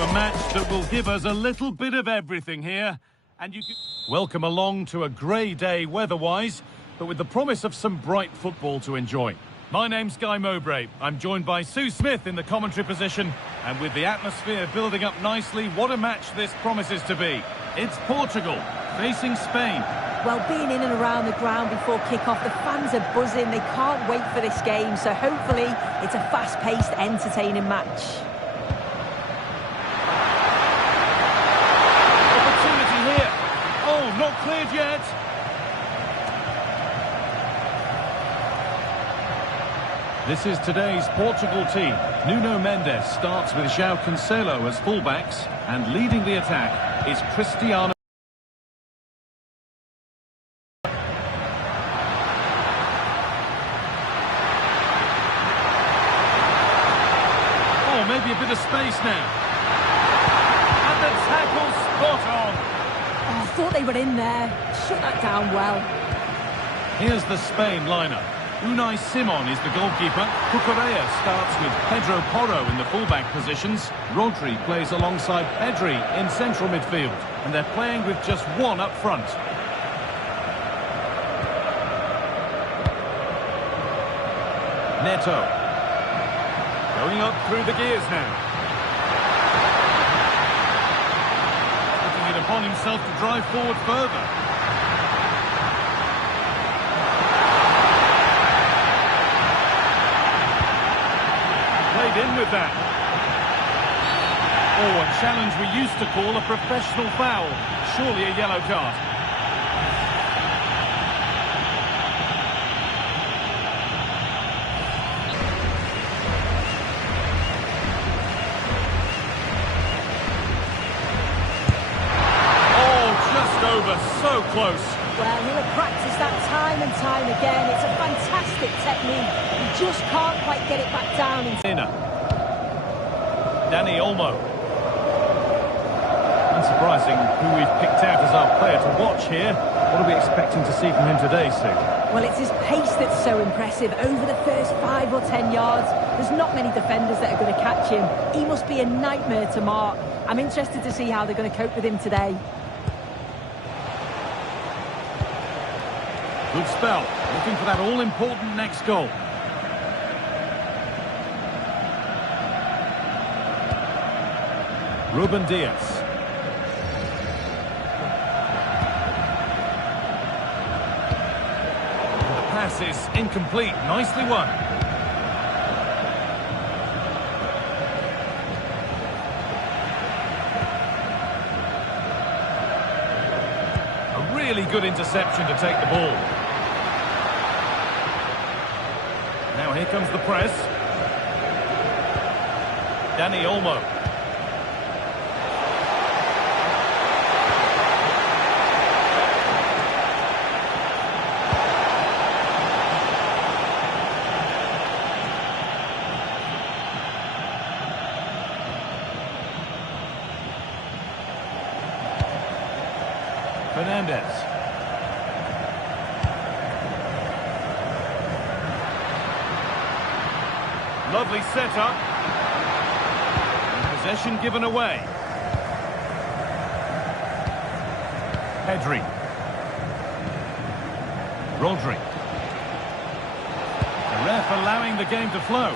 to a match that will give us a little bit of everything here. And you can welcome along to a grey day weather-wise, but with the promise of some bright football to enjoy. My name's Guy Mowbray. I'm joined by Sue Smith in the commentary position. And with the atmosphere building up nicely, what a match this promises to be. It's Portugal facing Spain. Well, being in and around the ground before kick-off, the fans are buzzing. They can't wait for this game. So hopefully it's a fast-paced, entertaining match. Opportunity here. Oh, not cleared yet. This is today's Portugal team. Nuno Mendes starts with João Cancelo as fullbacks, and leading the attack is Cristiano. Oh, maybe a bit of space now. And the tackle spot on. Oh, I thought they were in there. Shut that down well. Here's the Spain lineup. Unai Simon is the goalkeeper. Cucurella starts with Pedro Porro in the fullback positions. Rodri plays alongside Pedri in central midfield. And they're playing with just one up front. Neto. Going up through the gears now. Putting it upon himself to drive forward further. In with that. Oh, a challenge we used to call a professional foul. Surely a yellow card. Oh, just over, so close. Well, he'll have practiced that time and time again. It's a fantastic technique. He just can't quite get it back down. Dani Olmo. Unsurprising who we've picked out as our player to watch here. What are we expecting to see from him today, Sue? Well, it's his pace that's so impressive. Over the first 5 or 10 yards, there's not many defenders that are going to catch him. He must be a nightmare to mark. I'm interested to see how they're going to cope with him today. Good spell. Looking for that all-important next goal. Ruben Diaz. The pass is incomplete. Nicely won. A really good interception to take the ball. Now here comes the press. Dani Olmo. Fernandez. Lovely setup. Possession given away. Pedri. Rodri. The ref allowing the game to flow.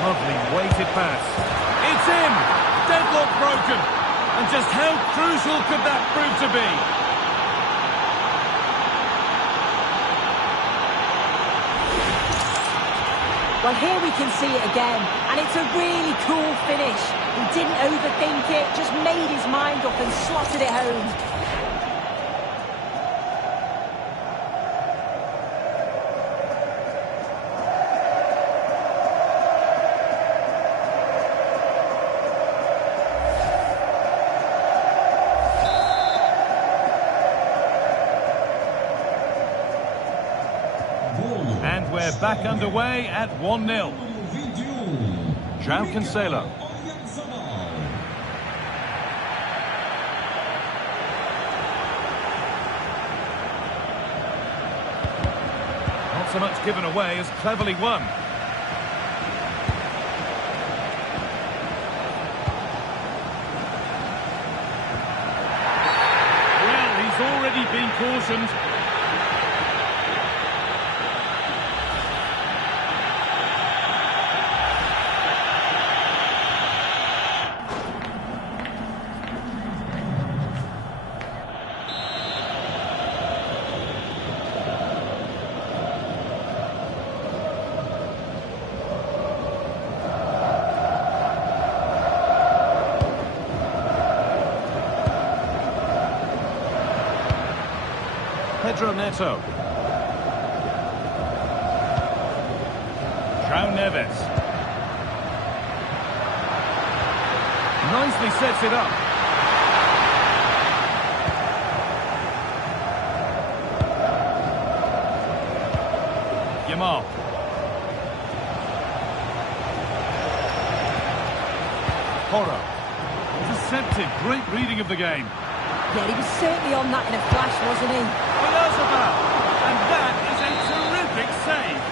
Lovely weighted pass. It's in! Deadlock broken. And just how crucial could that prove to be? Well, here we can see it again, and it's a really cool finish. He didn't overthink it, just made his mind up and slotted it home. And we're back underway at 1-0. João Cancelo. Not so much given away as cleverly won. been cautioned. Pedro Neto. João Neves. Nicely sets it up. Yamal. Porro. Intercepted. Great reading of the game. Yeah, he was certainly on that in a flash, wasn't he? Oyarzabal. And that is a terrific save.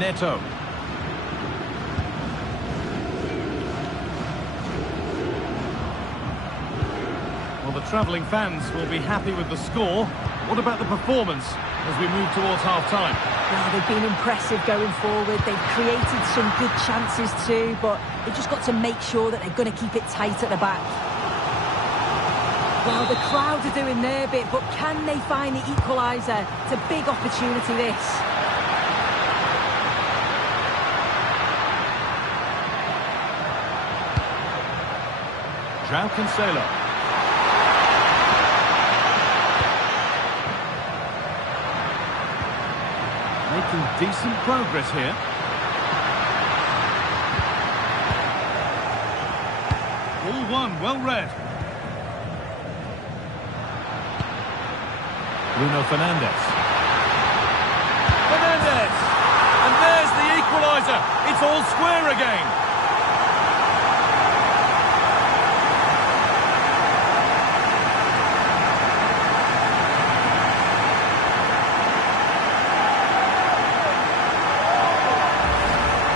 Neto. Well, the travelling fans will be happy with the score. What about the performance as we move towards half-time? Well, they've been impressive going forward. They've created some good chances too, but they've just got to make sure that they're going to keep it tight at the back. Well, the crowd are doing their bit, but can they find the equaliser? It's a big opportunity, this. João Cancelo. Making decent progress here. All one, well read. Bruno Fernandes. Fernandes! And there's the equaliser. It's all square again.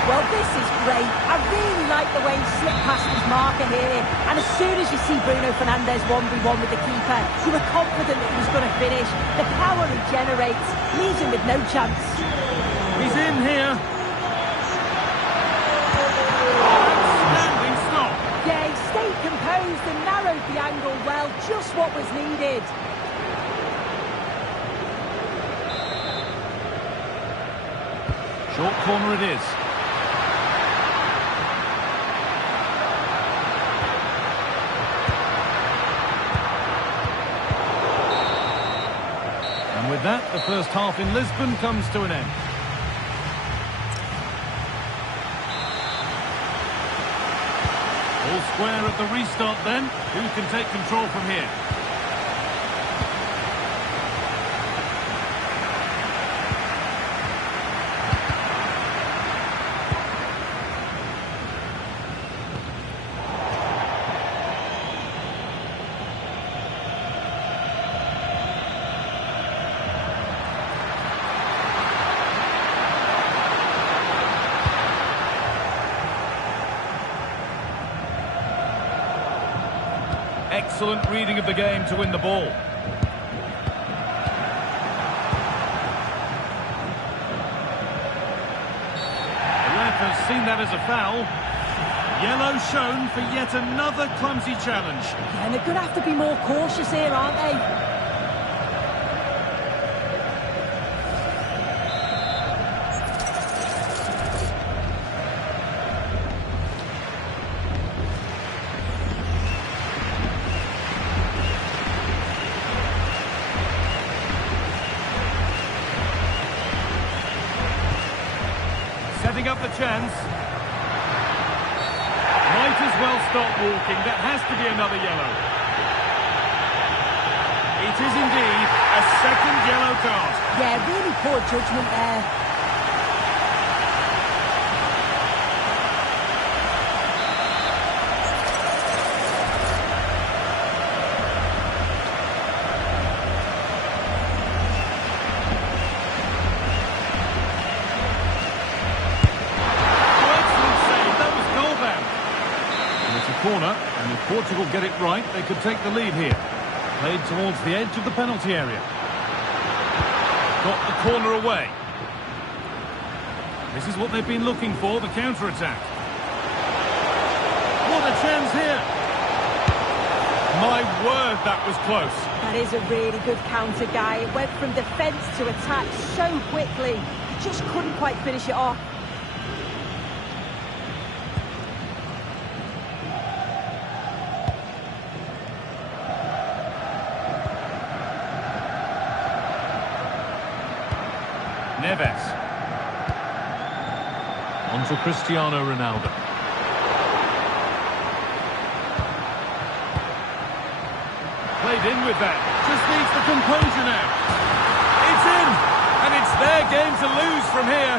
Well, this is great. I really like the way he slipped past his marker here. And as soon as you see Bruno Fernandes 1v1 with the keeper, you were confident that he was going to finish. The power he generates leaves him with no chance. He's in here. Outstanding stop. Yeah, he stayed composed and narrowed the angle well. Just what was needed. Short corner it is. And with that, the first half in Lisbon comes to an end. All square at the restart then. Who can take control from here? Excellent reading of the game to win the ball. The ref has seen that as a foul. Yellow shown for yet another clumsy challenge. Yeah, and they're going to have to be more cautious here, aren't they? Setting up the chance. Might as well stop walking. That has to be another yellow. It is indeed a second yellow card. Yeah, really poor judgment there. corner, and if Portugal get it right, they could take the lead here. Played towards the edge of the penalty area. Got the corner away. This is what they've been looking for, the counter-attack. What a chance here! My word, that was close. That is a really good counter, Guy. It went from defence to attack so quickly. He just couldn't quite finish it off. Neves. On to Cristiano Ronaldo. Played in with that. Just needs the composure now. It's in! And it's their game to lose from here.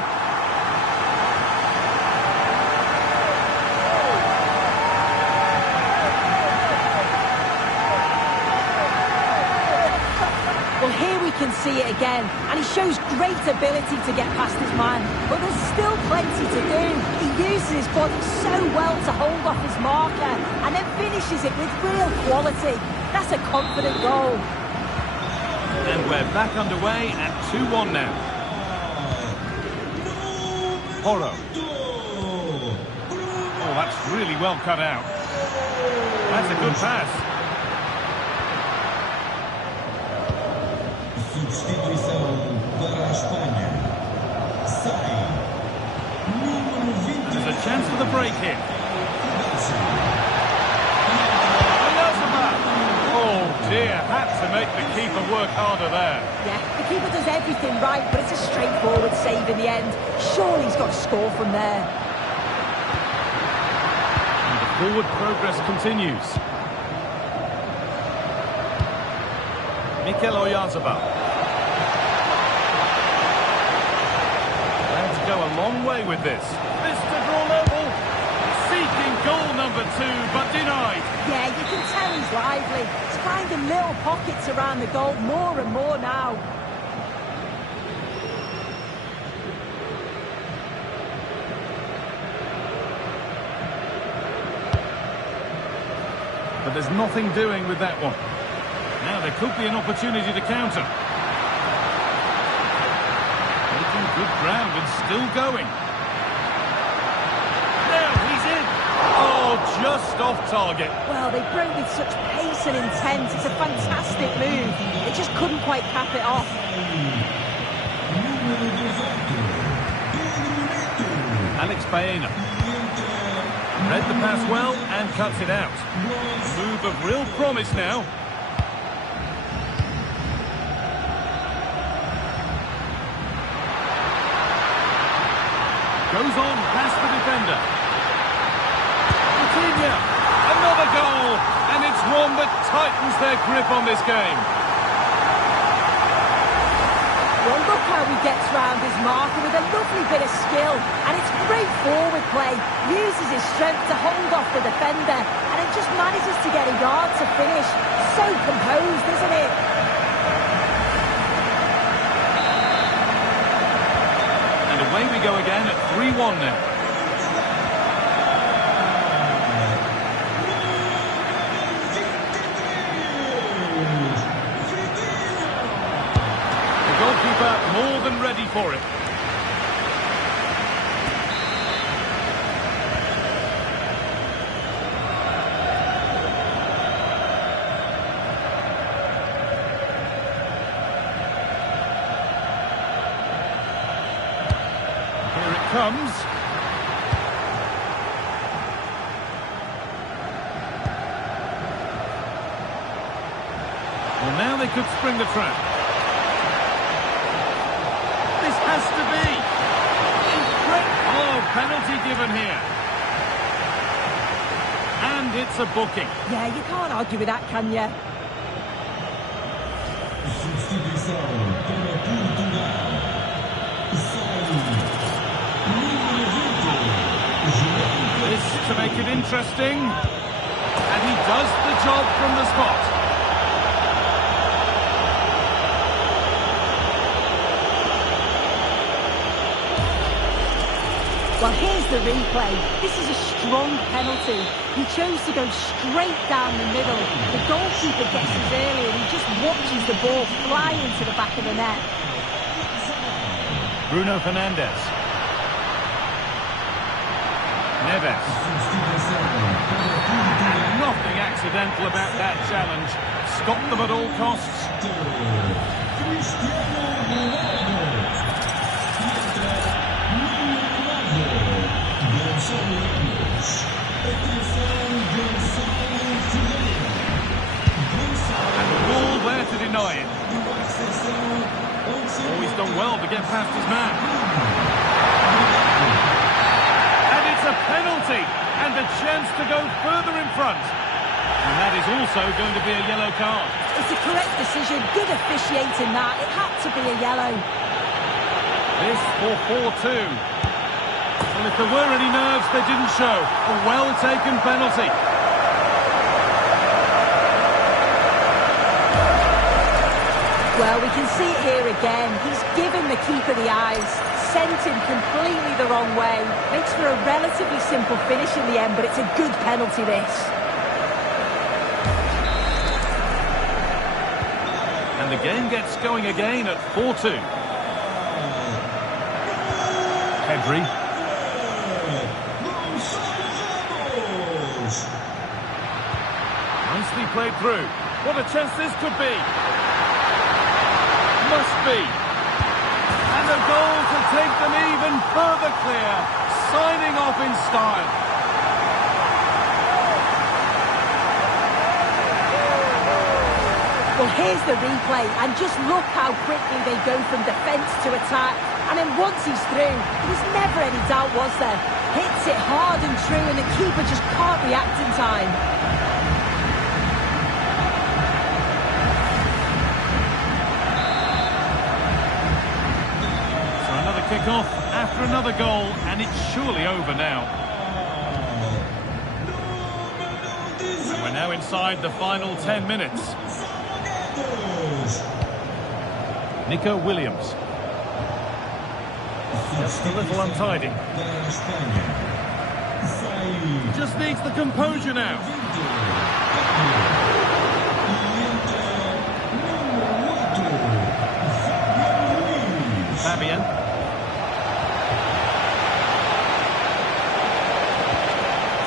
Well, here we can see it again, and he shows great ability to get past his man, but there's still plenty to do. He uses his body so well to hold off his marker, and then finishes it with real quality. That's a confident goal. And we're back underway at 2-1 now. Porro. Oh, that's really well cut out. That's a good pass. Substituição para a Espanha. Sai. Número 20. There's a chance for the break here. Oh dear, had to make the keeper work harder there. Yeah, the keeper does everything right, but it's a straightforward save in the end. Surely he's got to score from there. And the forward progress continues. Mikel Oyarzabal. And to go a long way with this. This to draw level. Seeking goal number 2, but denied. Yeah, you can tell he's lively. He's finding little pockets around the goal more and more now. But there's nothing doing with that one. Now there could be an opportunity to counter. Making good ground and still going. Now he's in. Oh, just off target. Well, they broke with such pace and intent. It's a fantastic move. They just couldn't quite cap it off. Alex Baena. Read the pass well and cuts it out. A move of real promise now. Goes on past the defender. Coutinho, another goal, and it's one that tightens their grip on this game. Well, look how he gets round his marker with a lovely bit of skill, and it's great forward play. Uses his strength to hold off the defender, and it just manages to get a yard to finish. So composed, isn't it? Away we go again at 3-1 now. The goalkeeper more than ready for it. Comes. Well, now they could spring the trap. This has to be. Oh, penalty given here. And it's a booking. Yeah, you can't argue with that, can you? Substituição para Portugal. This to make it interesting. And he does the job from the spot. Well, here's the replay. This is a strong penalty. He chose to go straight down the middle. The goalkeeper guesses early and he just watches the ball fly into the back of the net. Bruno Fernandes. Neves. And nothing accidental about that challenge. Stop them at all costs. And the ball there to deny it. Always done well to get past his man. And it's a penalty and a chance to go further in front. And that is also going to be a yellow card. It's a correct decision. Good officiating that. It had to be a yellow. This for 4-2. Well, if there were any nerves, they didn't show. A well-taken penalty. Well, we can see it here again. He's given the keeper the eyes, sent him completely the wrong way. Makes for a relatively simple finish in the end, but it's a good penalty, this. And the game gets going again at 4-2. Pedri. Nicely played through. What a chance this could be. Must be. And a goal to take them even further clear. Signing off in style. Well, here's the replay, and just look how quickly they go from defence to attack. And then once he's through, there was never any doubt, was there? Hits it hard and true, and the keeper just can't react in time. So another kick-off after another goal, and it's surely over now. And we're now inside the final 10 minutes. Nico Williams. Just a little untidy. Just needs the composure now. Fabian.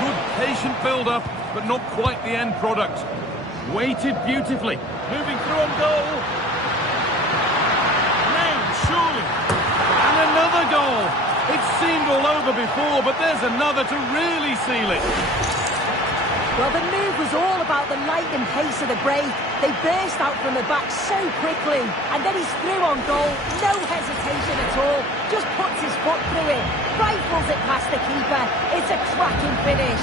Good patient build-up, but not quite the end product. Waited beautifully. Moving through on goal. Surely. And another goal. It seemed all over before, but there's another to really seal it. Well, the move was all about the lightning pace of the break. They burst out from the back so quickly. And then he's through on goal. No hesitation at all. Just puts his foot through it. Rifles it past the keeper. It's a cracking finish.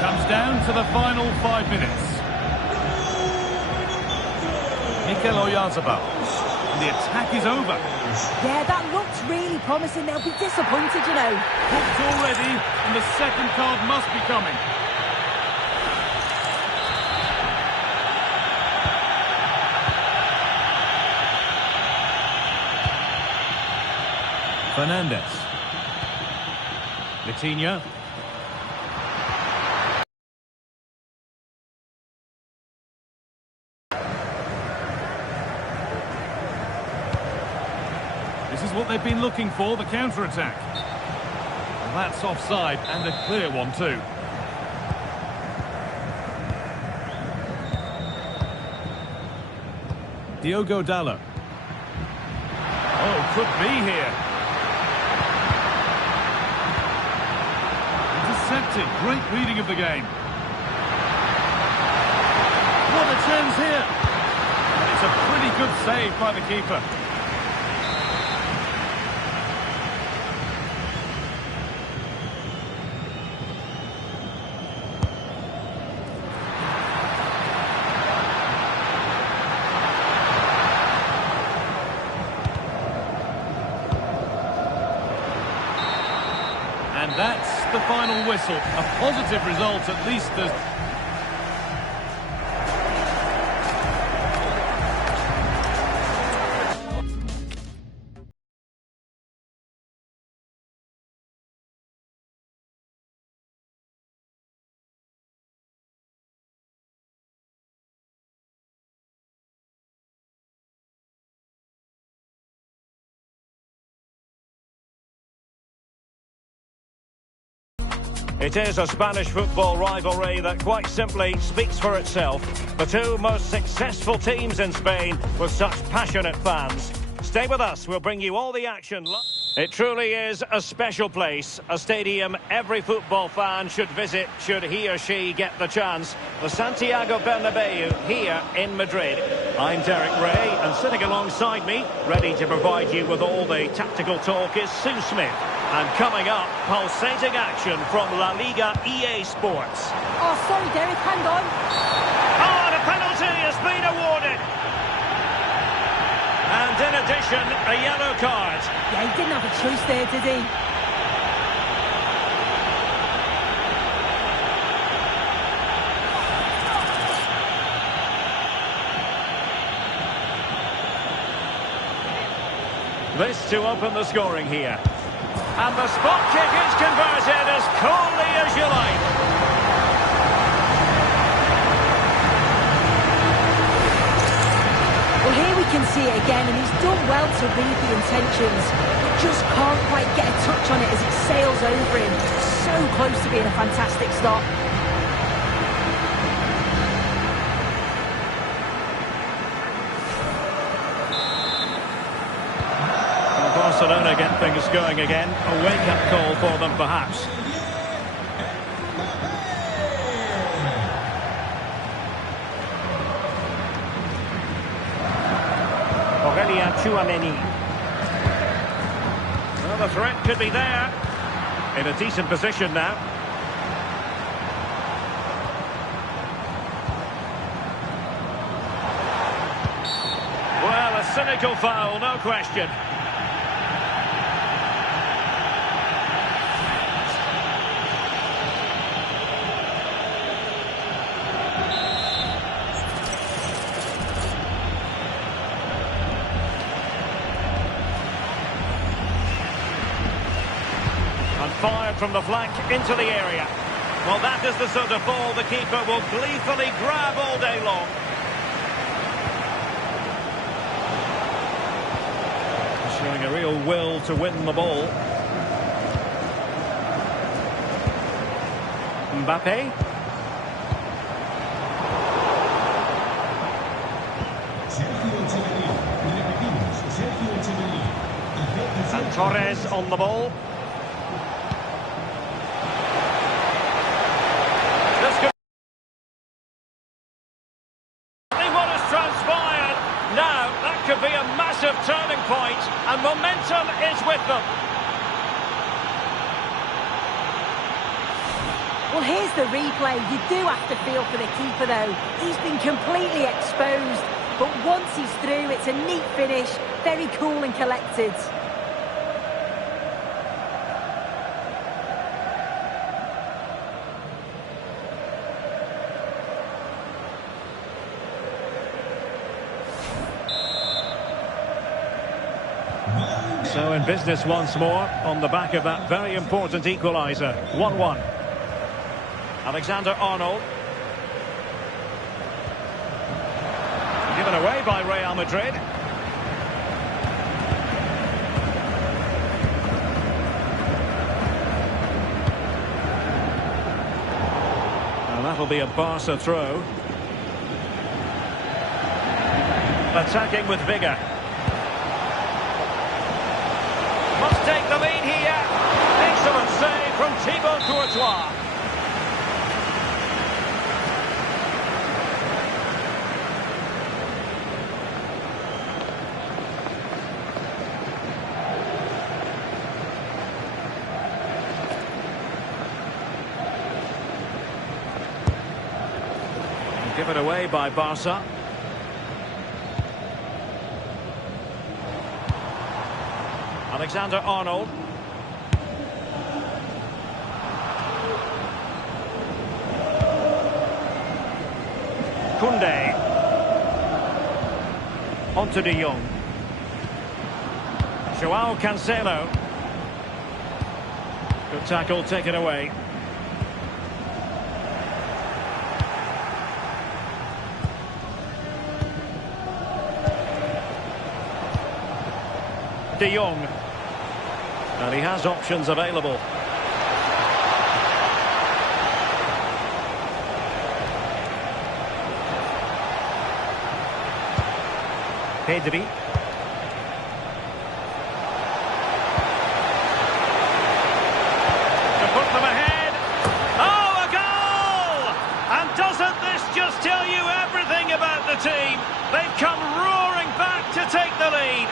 Comes down to the final 5 minutes. Mikel Oyarzabal. The attack is over. Yeah, that looked really promising. They'll be disappointed, you know. Hooked already, and the second card must be coming. Fernandes. Vitinha. This is what they've been looking for, the counter-attack. Well, that's offside, and a clear one too. Diogo Dalot. Oh, could be here. Intercepted, great reading of the game. What a chance here. And it's a pretty good save by the keeper. And that's the final whistle. A positive result, at least as... It is a Spanish football rivalry that quite simply speaks for itself. The two most successful teams in Spain with such passionate fans. Stay with us, we'll bring you all the action. It truly is a special place, a stadium every football fan should visit should he or she get the chance. The Santiago Bernabeu here in Madrid. I'm Derek Ray, and sitting alongside me, ready to provide you with all the tactical talk, is Sue Smith. And coming up, pulsating action from La Liga EA Sports. Oh, sorry, Derek, hang on. Oh, and a penalty has been awarded. And in addition, a yellow card. Yeah, he didn't have a choice there, did he? This to open the scoring here. And the spot kick is converted as coolly as you like. Well, here we can see it again, and he's done well to read the intentions, but just can't quite get a touch on it as it sails over him. So close to being a fantastic stop. Barcelona get things going again. A wake-up call for them, perhaps. Well, the threat could be there. In a decent position now. Well, a cynical foul, no question. Fired from the flank into the area. Well, that is the sort of ball the keeper will gleefully grab all day long. Showing a real will to win the ball. Mbappe. And Torres on the ball. Could be a massive turning point, and momentum is with them. Well, here's the replay. You do have to feel for the keeper, though. He's been completely exposed, but once he's through, it's a neat finish, very cool and collected. So in business once more, on the back of that very important equaliser. 1-1. Alexander-Arnold. Given away by Real Madrid. And that'll be a Barca throw. Attacking with vigour. Must take the lead here. Excellent save from Thibaut Courtois. Given away by Barca. Alexander-Arnold. Koundé. Onto De Jong. Joao Cancelo. Good tackle taken away. De Jong. And he has options available. Pedri. To put them ahead. Oh, a goal! And doesn't this just tell you everything about the team? They've come roaring back to take the lead.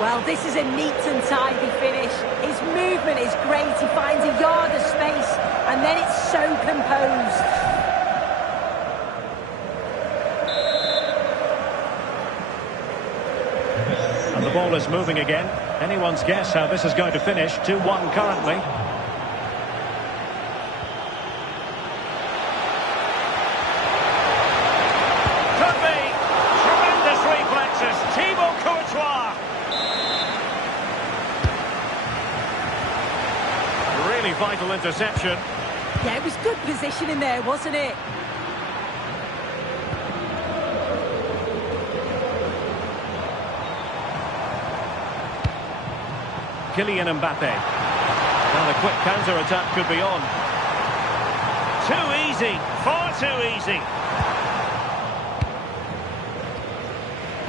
Well, this is a neat and tidy finish. His movement is great. He finds a yard of space, and then it's so composed. And the ball is moving again. Anyone's guess how this is going to finish. 2-1 currently. Could be. Tremendous reflexes. Thibaut Courtois. Really vital interception. Yeah, it was good positioning there, wasn't it? Kylian Mbappe. Now the quick counter-attack could be on. Too easy. Far too easy.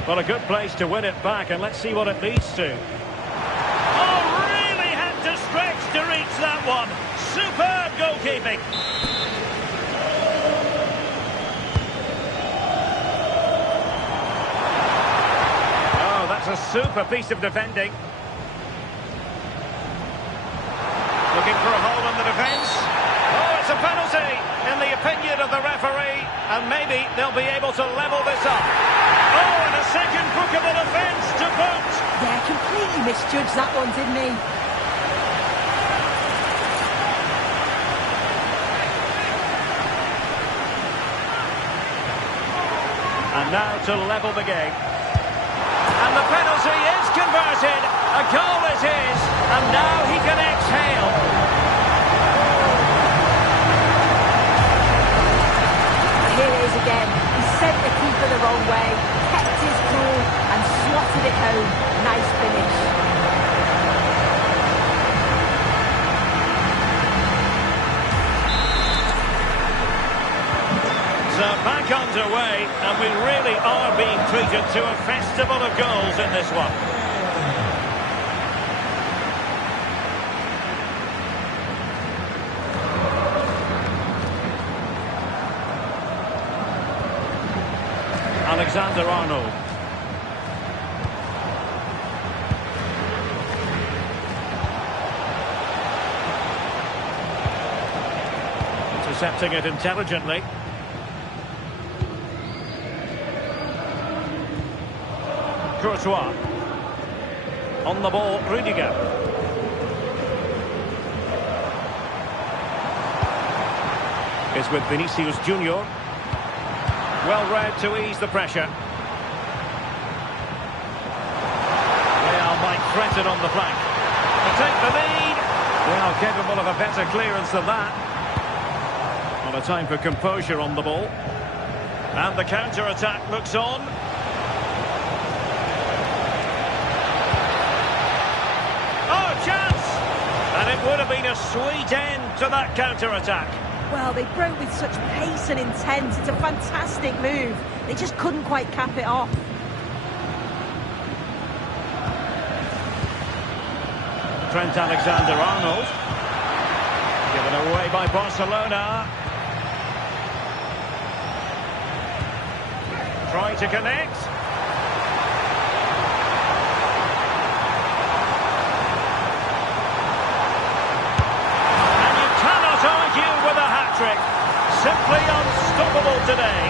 Well, a good place to win it back, and let's see what it leads to. Oh, really had to stretch to reach that one. Superb goalkeeping. Oh, that's a super piece of defending. Looking for a hole in the defence. Oh, it's a penalty, in the opinion of the referee. And maybe they'll be able to level this up. Oh, and a second bookable offence to boot. Yeah, completely misjudged that one, didn't he? And now to level the game. And the penalty is converted. A goal is his. And now he can exhale. Here it is again. He sent the keeper the wrong way, kept his cool and slotted it home. Nice finish. So back underway, and we really are being treated to a festival of goals in this one. Alexander-Arnold. Intercepting it intelligently. Courtois. On the ball, Rudiger. Is with Vinicius Junior. Well read to ease the pressure. Real might threaten on the flank. To take the lead. Well, capable of a better clearance than that. Not a time for composure on the ball. And the counter-attack looks on. Oh, chance! And it would have been a sweet end to that counter-attack. Well, they broke with such pace and intent. It's a fantastic move. They just couldn't quite cap it off. Trent Alexander-Arnold. Given away by Barcelona. Trying to connect. And you cannot argue with a hat-trick. Simply unstoppable today.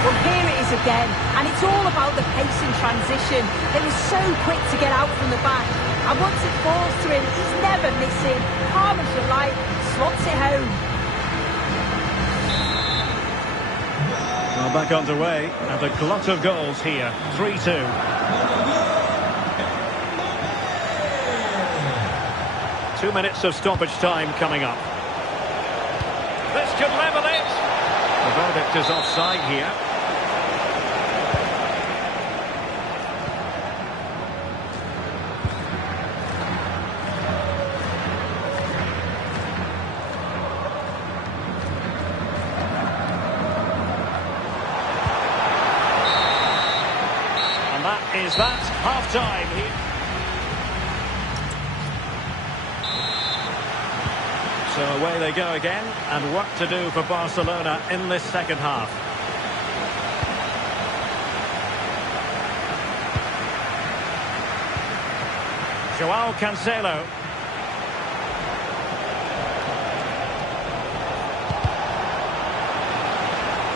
Well, here it is again, and it's all about the pace in transition. They were so quick to get out from the back, and once it falls to him, he's never missing. Calm as you like, slots it home. Well, back underway, and a glut of goals here. 3-2. Two minutes of stoppage time coming up. This could level it. The verdict is offside here. Is that half-time here? So away they go again, and work to do for Barcelona in this second half. Joao Cancelo.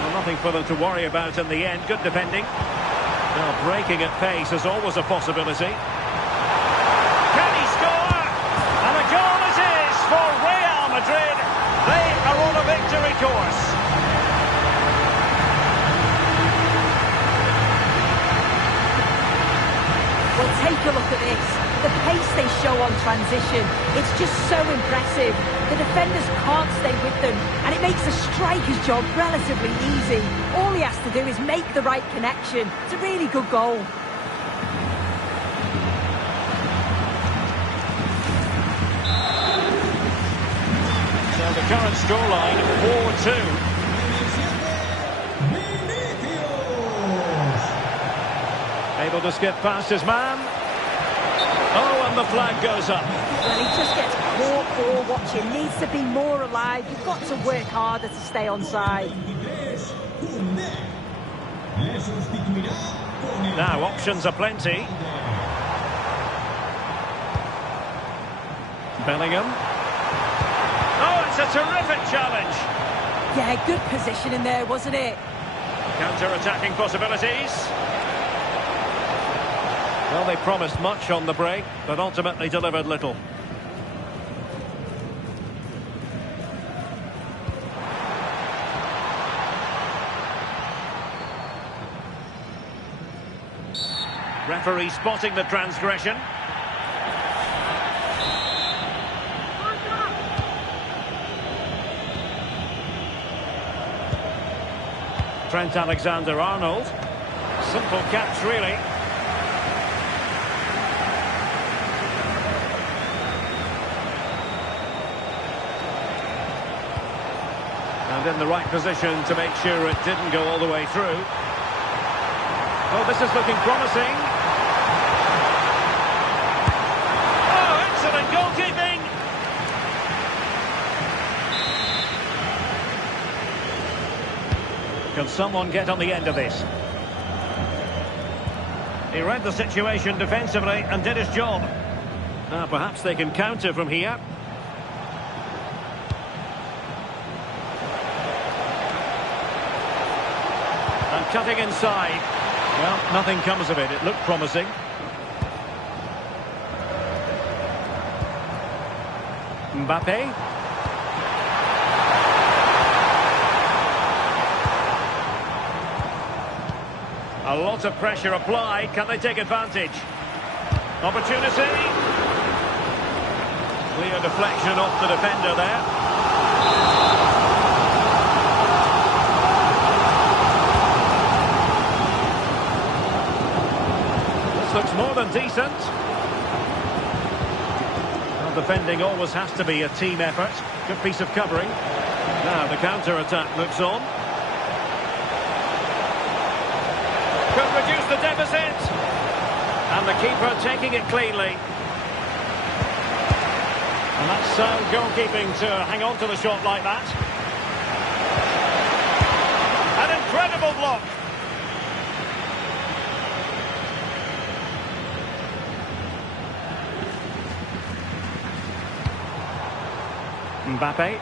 Well, nothing for them to worry about in the end. Good defending. Well, breaking at pace is always a possibility. Can he score? And a goal it is for Real Madrid. They are on a victory course. Well, take a look at this. The pace they show on transition, it's just so impressive. The defenders can't stay with them, and it makes the striker's job relatively easy. All he has to do is make the right connection. It's a really good goal. So the current scoreline, 4-2. Able to skip past his man. Oh, and the flag goes up. Well, he just gets caught ball watching. Needs to be more alive. You've got to work harder to stay onside. Now, options are plenty. Bellingham. Oh, it's a terrific challenge. Yeah, good position in there, wasn't it? Counter-attacking possibilities. Well, they promised much on the break, but ultimately delivered little. Referee spotting the transgression. Trent Alexander-Arnold. Simple catch, really. And in the right position to make sure it didn't go all the way through. Oh, this is looking promising. Oh, excellent goalkeeping. Can someone get on the end of this? He read the situation defensively and did his job. Now, perhaps they can counter from here. And cutting inside. Well, nothing comes of it. It looked promising. Mbappe. A lot of pressure applied. Can they take advantage? Opportunity. Clear deflection off the defender there. This looks more than decent. Well, defending always has to be a team effort. Good piece of covering. Now the counter-attack looks on. Could reduce the deficit. And the keeper taking it cleanly. And that's sound goalkeeping to hang on to the shot like that. An incredible block. Mbappe.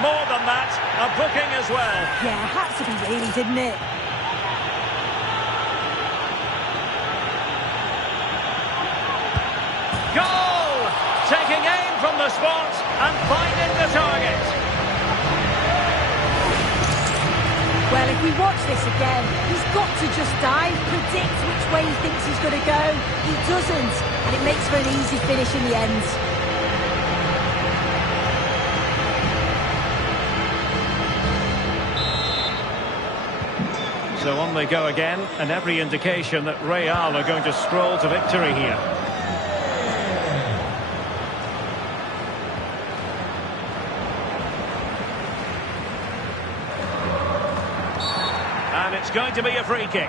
More than that, a booking as well. Yeah, had to be really, didn't it? Goal! Taking aim from the spot and finding the target. Well, if we watch this again, he's got to just dive, predict which way he thinks he's going to go. He doesn't, and it makes for an easy finish in the end. So on they go again, and every indication that Real are going to stroll to victory here. It's going to be a free kick.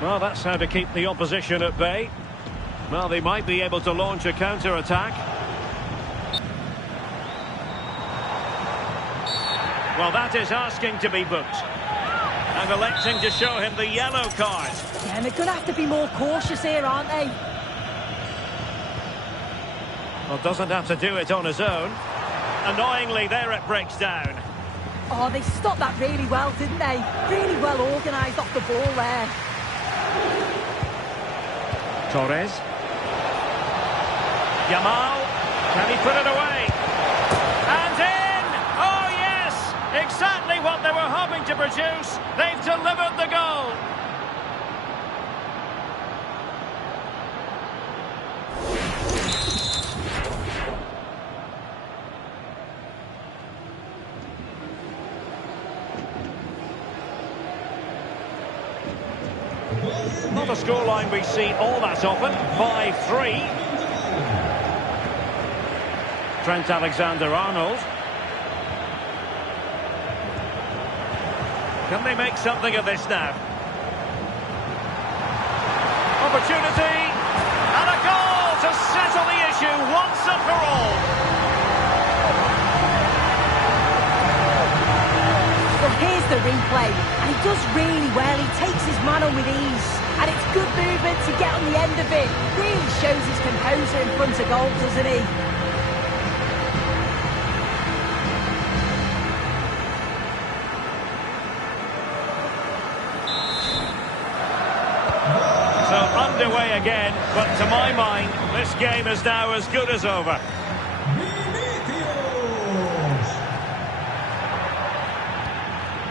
Well, that's how to keep the opposition at bay. Well, they might be able to launch a counter-attack. Well, that is asking to be booked. And electing to show him the yellow card. Yeah, and they're going to have to be more cautious here, aren't they? Well, doesn't have to do it on his own. Annoyingly, there it breaks down. Oh, they stopped that really well, didn't they? Really well organised off the ball there. Torres. Yamal. Can he put it away? And in! Oh, yes! Exactly what they were hoping to produce. They've delivered the goal. Not a scoreline we see all that often. 5-3. Trent Alexander-Arnold. Can they make something of this now? Opportunity. And a goal to settle the issue once and for all. Well, here's the replay, and he does really well. He takes his man on with ease, and it's good movement to get on the end of it. Really shows his composure in front of goal, doesn't he? So underway again, but to my mind, this game is now as good as over.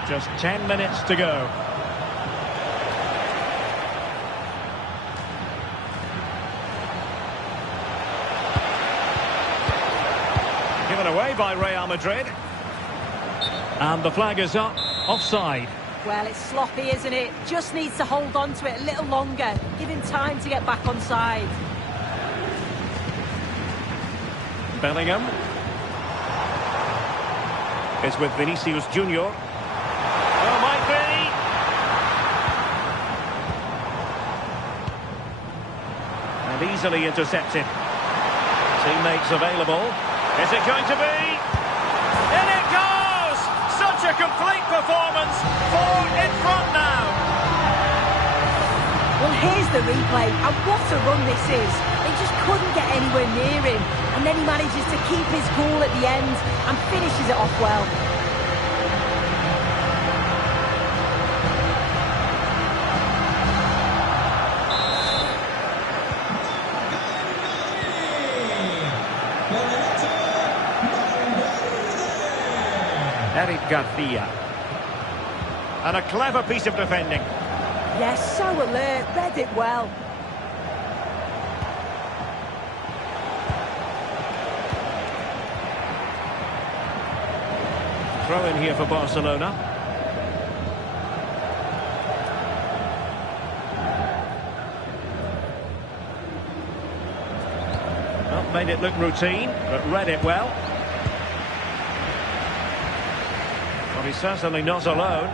Just 10 minutes to go. Given away by Real Madrid. And the flag is up, offside. Well, it's sloppy, isn't it? Just needs to hold on to it a little longer. Give him time to get back on side. Bellingham. It's with Vinicius Junior. Oh, might be. And easily intercepted. Teammates available. Is it going to be? In it goes! Such a complete performance. 4 in front now. Well, here's the replay, and what a run this is. They just couldn't get anywhere near him, and then he manages to keep his cool at the end and finishes it off well. Eric Garcia. And a clever piece of defending. Yes, so alert, read it well. Throw in here for Barcelona. Well, made it look routine, but read it well. Well, he's certainly not alone.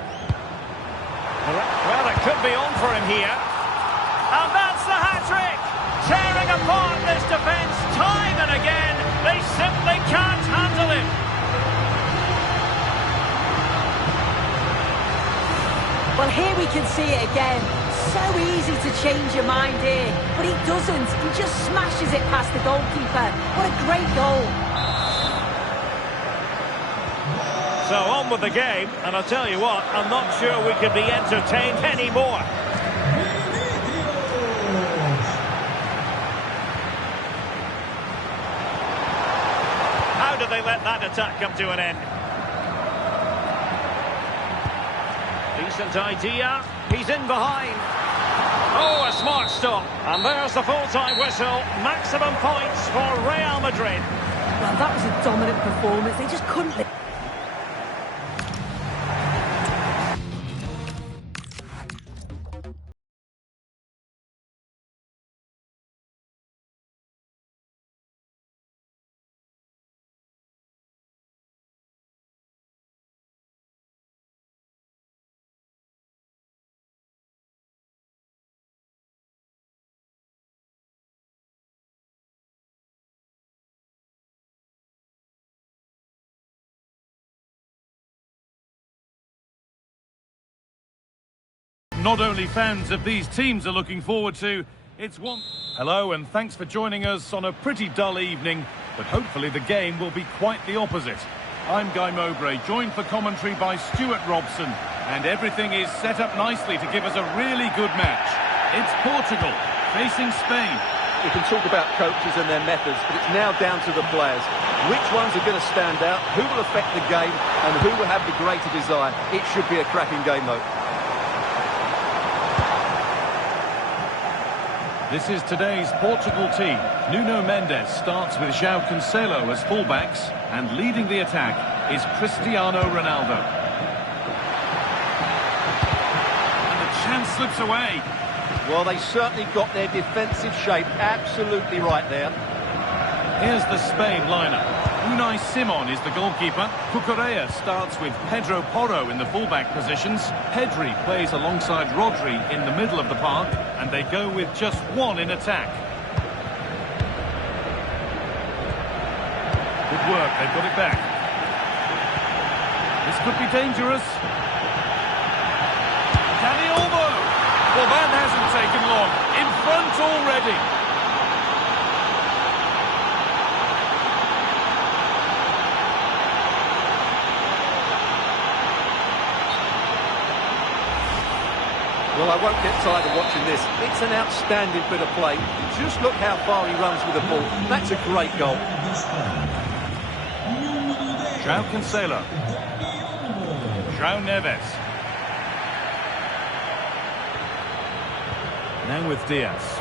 Well, it could be on for him here. And that's the hat-trick! Tearing apart this defence time and again. They simply can't handle him. Well, here we can see it again. So easy to change your mind here, but he doesn't. He just smashes it past the goalkeeper. What a great goal. So on with the game, and I'll tell you what, I'm not sure we could be entertained anymore. How did they let that attack come to an end? Decent idea. He's in behind. Oh, a smart stop. And there's the full-time whistle. Maximum points for Real Madrid. Well, that was a dominant performance. They just couldn't... not only fans of these teams are looking forward to, it's one... Hello, and thanks for joining us on a pretty dull evening, but hopefully the game will be quite the opposite. I'm Guy Mowbray, joined for commentary by Stuart Robson, and everything is set up nicely to give us a really good match. It's Portugal facing Spain. We can talk about coaches and their methods, but it's now down to the players. Which ones are going to stand out, who will affect the game, and who will have the greater desire. It should be a cracking game, though. This is today's Portugal team. Nuno Mendes starts with João Cancelo as fullbacks, and leading the attack is Cristiano Ronaldo. And the chance slips away. Well, they certainly got their defensive shape absolutely right there. Here's the Spain lineup. Unai Simon is the goalkeeper. Cucurella starts with Pedro Porro in the fullback positions. Pedri plays alongside Rodri in the middle of the park, and they go with just one in attack. Good work, they've got it back. This could be dangerous. Dani Olmo! Well, that hasn't taken long. In front already. Well, I won't get tired of watching this. It's an outstanding bit of play. Just look how far he runs with the ball. That's a great goal. João Cancelo. João Neves. Now with Diaz.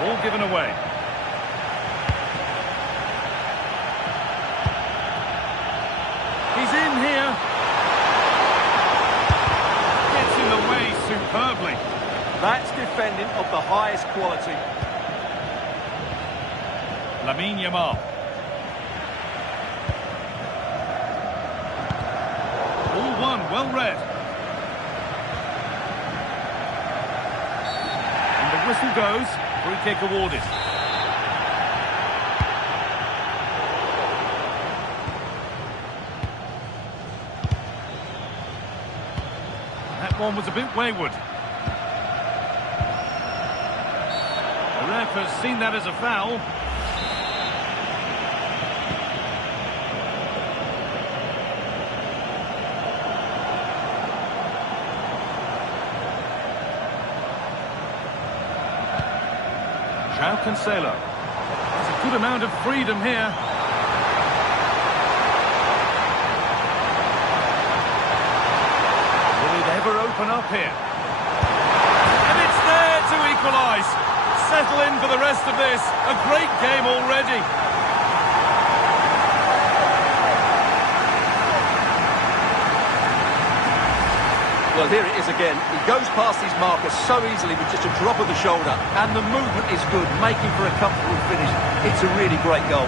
Ball given away. He's in here. Gets in the way superbly. That's defending of the highest quality. Lamine Yamal. All one, well read. And the whistle goes. Free kick awarded. That one was a bit wayward. The ref has seen that as a foul. João Cancelo. There's a good amount of freedom here. Will it ever open up here? And it's there to equalise. Settle in for the rest of this. A great game already. Well, here it is again. He goes past his marker so easily with just a drop of the shoulder. And the movement is good, making for a comfortable finish. It's a really great goal.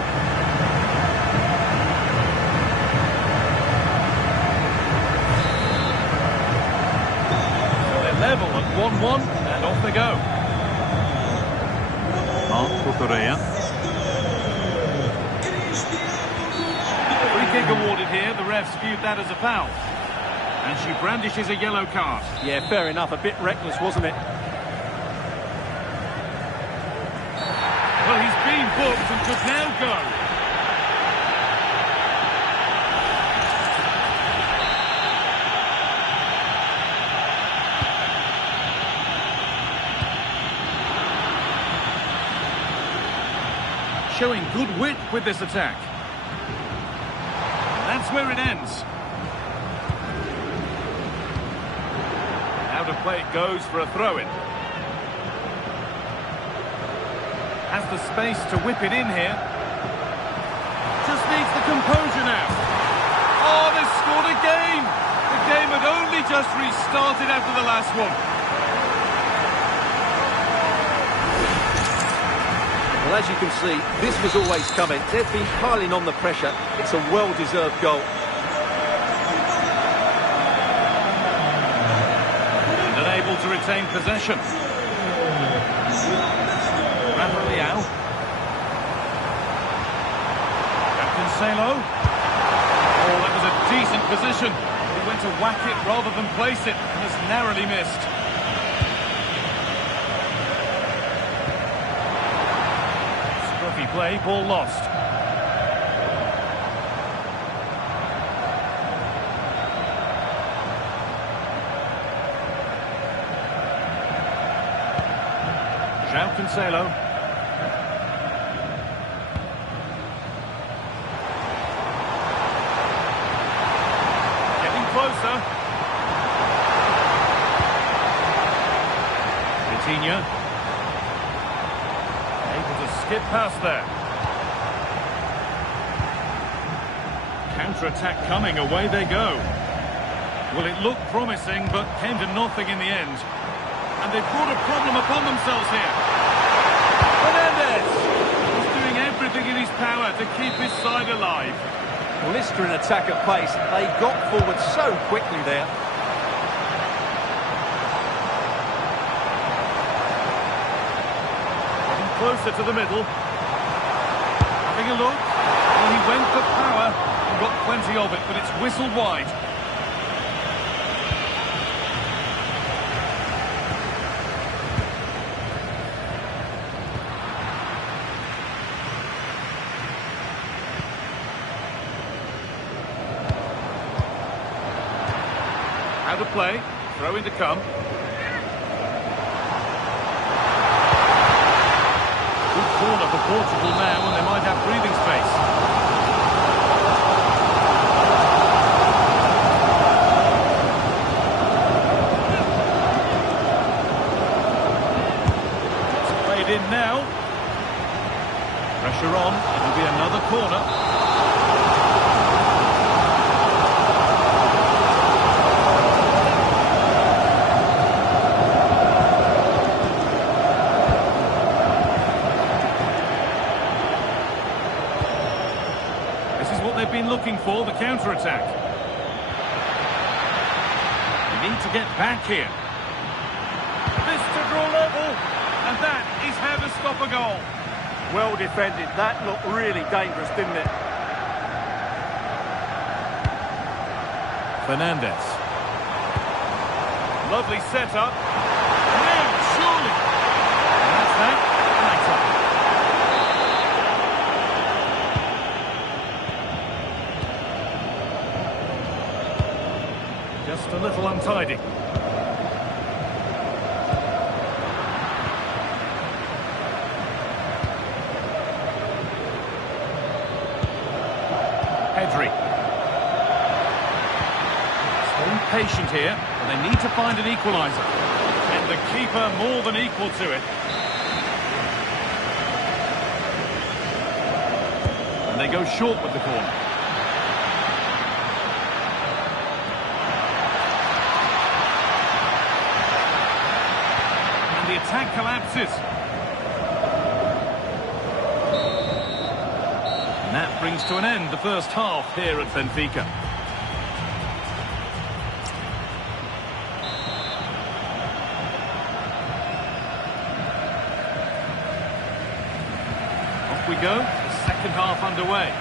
So they're level at 1-1, and off they go. Marc Cucurella. Free kick awarded here. The refs viewed that as a foul. And she brandishes a yellow card. Yeah, fair enough. A bit reckless, wasn't it? Well, he's been booked and could now go. Showing good wit with this attack. And that's where it ends. Out of play it goes for a throw-in. Has the space to whip it in here. Just needs the composure now. Oh, they've scored again! The game had only just restarted after the last one. Well, as you can see, this was always coming. They've been piling on the pressure. It's a well-deserved goal. To retain possession. Rafael. Cancelo. Oh, that was a decent position. He went to whack it rather than place it, and has narrowly missed. Scruffy play, ball lost. João Cancelo. Getting closer. Coutinho. Able to skip past there. Counter-attack coming, away they go. Well, it looked promising, but came to nothing in the end. And they've brought a problem upon themselves here. Fernandes! He's doing everything in his power to keep his side alive. Blistering attack at pace. They got forward so quickly there. Getting closer to the middle. Having a look. Well, he went for power and got plenty of it, but it's whistled wide. Out of play, throw in to come. Good corner for Portugal now, and they might have breathing space. It's played in now. Pressure on, it'll be another corner. They've been looking for, the counter-attack. You need to get back here. This to draw level, and that is how to stop a goal. Well defended. That looked really dangerous, didn't it? Fernandes. Lovely setup. Now, surely. And that's that. Lights up. Just a little untidy. Pedri. Staying patient here, and they need to find an equaliser. And the keeper more than equal to it. And they go short with the corner. The attack collapses. And that brings to an end the first half here at Benfica. Off we go, the second half underway.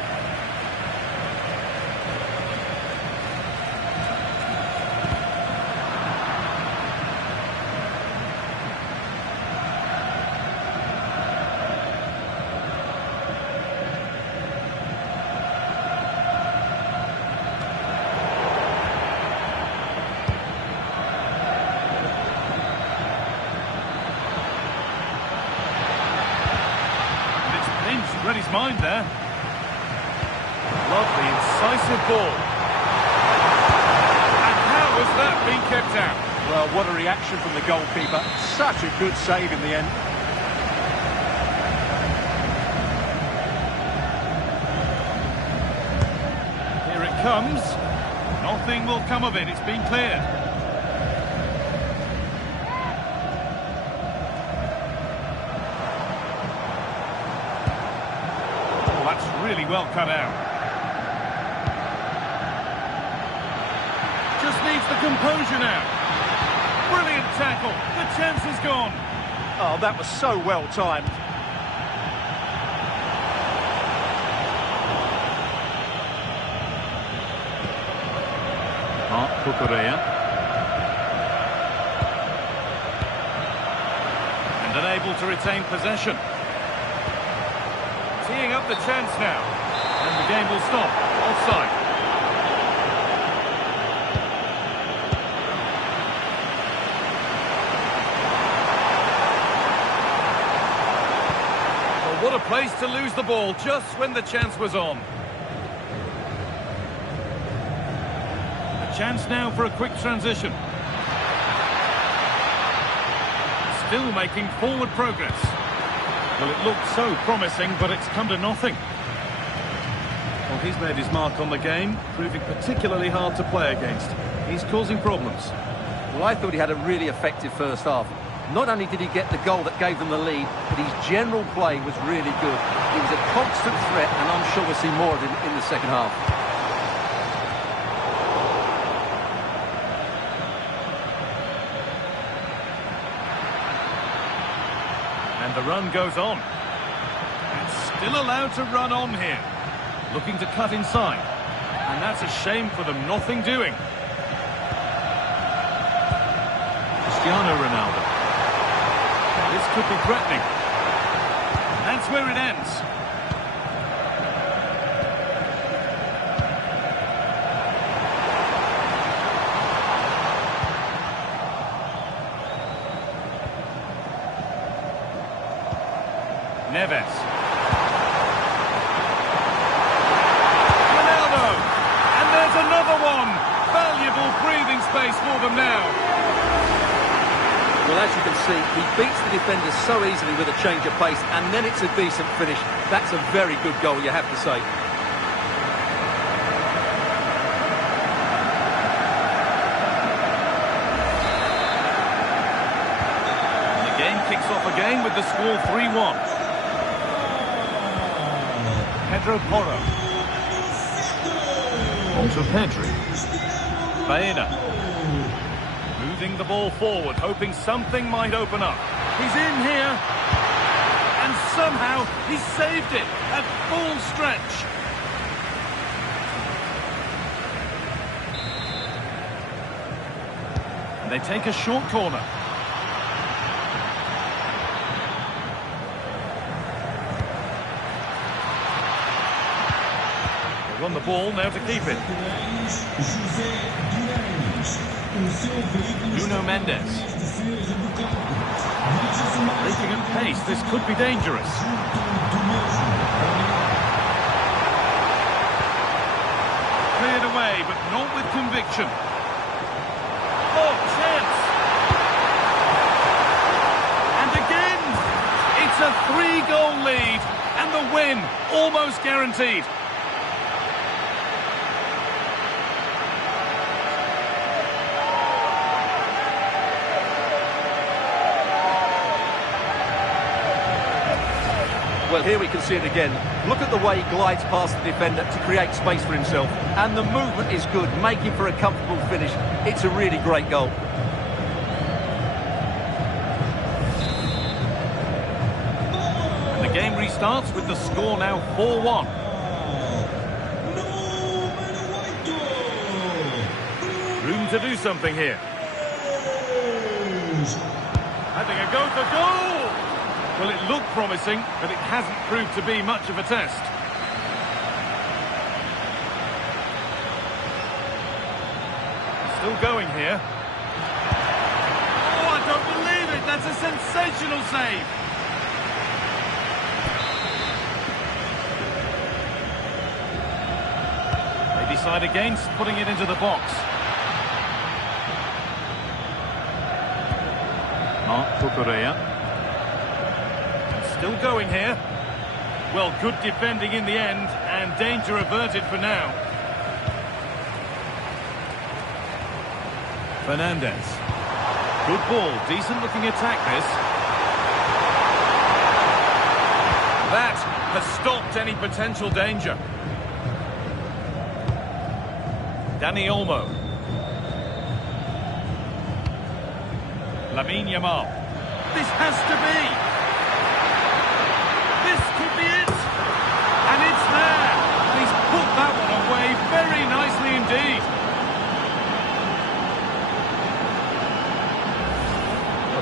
Read his mind there. Lovely, incisive ball. And how has that been kept out? Well, what a reaction from the goalkeeper. Such a good save in the end. Here it comes. Nothing will come of it. It's been cleared. Really well cut out. Just needs the composure now. Brilliant tackle. The chance is gone. Oh, that was so well timed. Cucurella. And unable to retain possession. Teeing up the chance now. And the game will stop. Offside. Well, what a place to lose the ball just when the chance was on. A chance now for a quick transition. Still making forward progress. Well, it looked so promising, but it's come to nothing. Well, he's made his mark on the game, proving particularly hard to play against. He's causing problems. Well, I thought he had a really effective first half. Not only did he get the goal that gave them the lead, but his general play was really good. He was a constant threat, and I'm sure we'll see more of him in the second half. And the run goes on. And still allowed to run on here. Looking to cut inside. And that's a shame for them, nothing doing. Cristiano Ronaldo. This could be threatening. And that's where it ends. Neves. Ronaldo. And there's another one. Valuable breathing space for them now. Well, as you can see, he beats the defenders so easily with a change of pace, and then it's a decent finish. That's a very good goal, you have to say. And the game kicks off again with the score 3-1. Pedro Porro. On to Pedri. Baena. Moving the ball forward, hoping something might open up. He's in here. And somehow he saved it at full stretch. And they take a short corner. On the ball now to keep it. Nuno Mendes. Breaking at pace, this could be dangerous. Cleared away, but not with conviction. Oh, chance! And again! It's a 3-goal lead, and the win almost guaranteed. Well, here we can see it again. Look at the way he glides past the defender to create space for himself. And the movement is good, making for a comfortable finish. It's a really great goal. And the game restarts with the score now 4-1. Room to do something here. Having a go for goal! Well, it looked promising, but it hasn't proved to be much of a test. Still going here. Oh, I don't believe it! That's a sensational save! They decide against putting it into the box. Cucurella. Still going here. Well, good defending in the end, and danger averted for now. Fernandez. Good ball, decent looking attack this. That has stopped any potential danger. Dani Olmo. Lamine Yamal. This has to be. This could be it. And it's there. He's put that one away very nicely indeed.